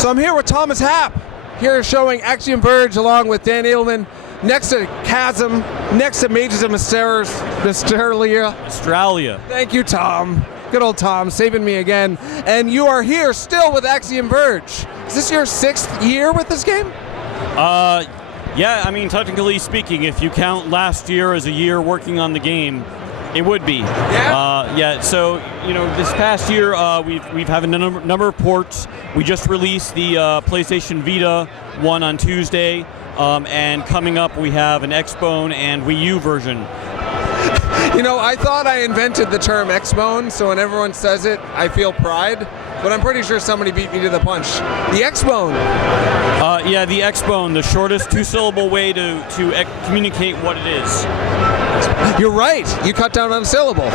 So I'm here with Thomas Happ, here showing Axiom Verge along with Dan Edelman, next to Chasm, next to Mages of Mysteria. Thank you, Tom. Good old Tom, saving me again. And you are here still with Axiom Verge. Is this your 6th year with this game? Yeah, I mean, technically speaking, if you count last year as a year working on the game, it would be. Yeah? So, this past year, we've had a number of ports. We just released the PlayStation Vita one on Tuesday, and coming up we have an Xbone and Wii U version. I thought I invented the term Xbone, so when everyone says it, I feel pride, but I'm pretty sure somebody beat me to the punch. The Xbone. Yeah, the Xbone, the shortest two-syllable way to communicate what it is. You're right. You cut down on a syllable.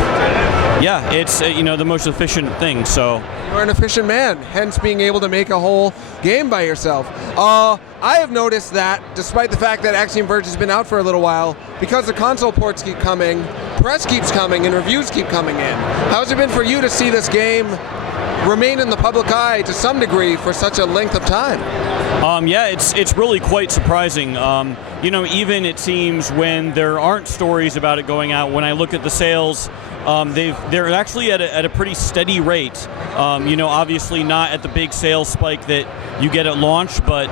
Yeah, it's the most efficient thing. So you're an efficient man, hence being able to make a whole game by yourself. I have noticed that, despite the fact that Axiom Verge has been out for a little while, because the console ports keep coming, press keeps coming, and reviews keep coming in. How's it been for you to see this game remain in the public eye to some degree for such a length of time? Yeah, it's really quite surprising. Even it seems when there aren't stories about it going out, when I look at the sales, they're actually at a pretty steady rate. Obviously not at the big sales spike that you get at launch, but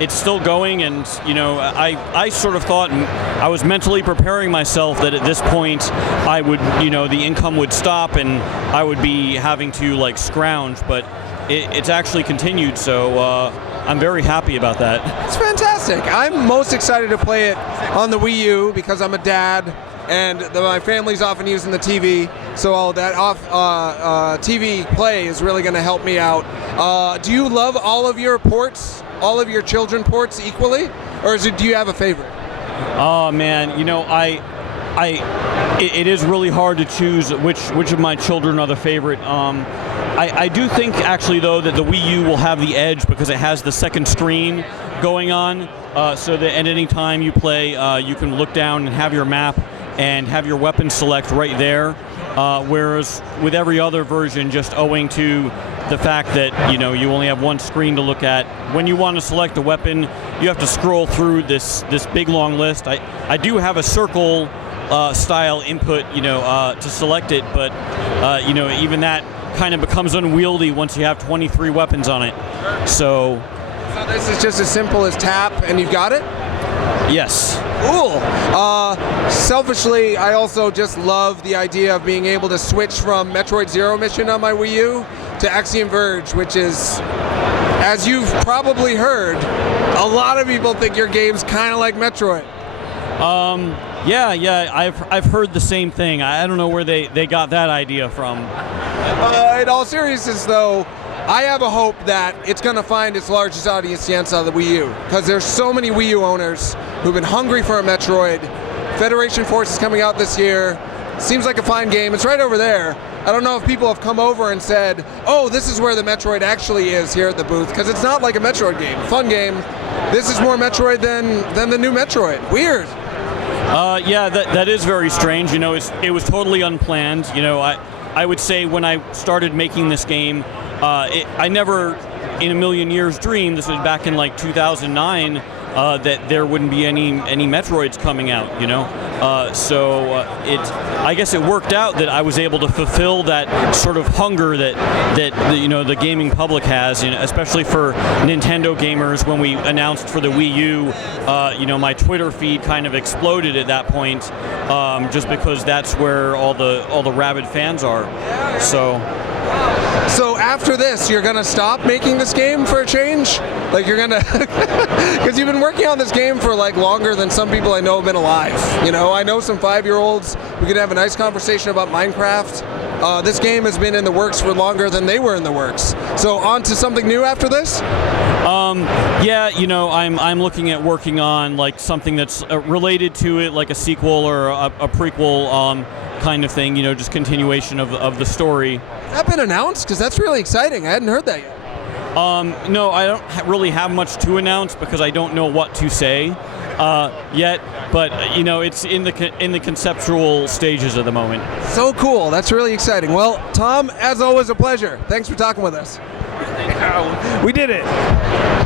it's still going. And I sort of thought, I was mentally preparing myself that at this point I would, the income would stop and I would be having to scrounge, but it's actually continued. So I'm very happy about that. It's fantastic. I'm most excited to play it on the Wii U because I'm a dad and my family's often using the TV, so all that TV play is really going to help me out. Do you love all of your ports, all of your children ports equally, or do you have a favorite? Oh man, it is really hard to choose which of my children are the favorite. I do think actually though that the Wii U will have the edge because it has the second screen going on, so that at any time you play, you can look down and have your map and have your weapon select right there. Whereas with every other version, just owing to the fact that you only have one screen to look at, when you want to select a weapon, you have to scroll through this big long list. I do have a circle style input, to select it, but even that kind of becomes unwieldy once you have 23 weapons on it. So this is just as simple as tap and you've got it? Yes. Cool. Selfishly, I also just love the idea of being able to switch from Metroid Zero Mission on my Wii U to Axiom Verge, which is, as you've probably heard, a lot of people think your game's kind of like Metroid. Yeah, I've heard the same thing. I don't know where they got that idea from. In all seriousness, though, I have a hope that it's going to find its largest audience chance on the Wii U, because there's so many Wii U owners who've been hungry for a Metroid. Federation Force is coming out this year. Seems like a fine game. It's right over there. I don't know if people have come over and said, oh, this is where the Metroid actually is here at the booth, because it's not like a Metroid game. Fun game. This is more Metroid than the new Metroid. Weird. Yeah, that is very strange. It was totally unplanned. I would say when I started making this game, I never in a million years dreamed, this was back in 2009, that there wouldn't be any Metroids coming out, I guess it worked out that I was able to fulfill that sort of hunger that the gaming public has, especially for Nintendo gamers. When we announced for the Wii U, my Twitter feed kind of exploded at that point, just because that's where all the rabid fans are. So after this, you're going to stop making this game for a change? You're going to... Because you've been working on this game for longer than some people I know have been alive. I know some 5-year-olds. We could have a nice conversation about Minecraft. This game has been in the works for longer than they were in the works. So on to something new after this? Yeah, I'm looking at working on something that's related to it, like a sequel or a prequel kind of thing, just continuation of the story. Has that been announced? Because that's really exciting. I hadn't heard that yet. No, I don't really have much to announce because I don't know what to say yet. But it's in the conceptual stages at the moment. So cool. That's really exciting. Well, Tom, as always, a pleasure. Thanks for talking with us. We did it.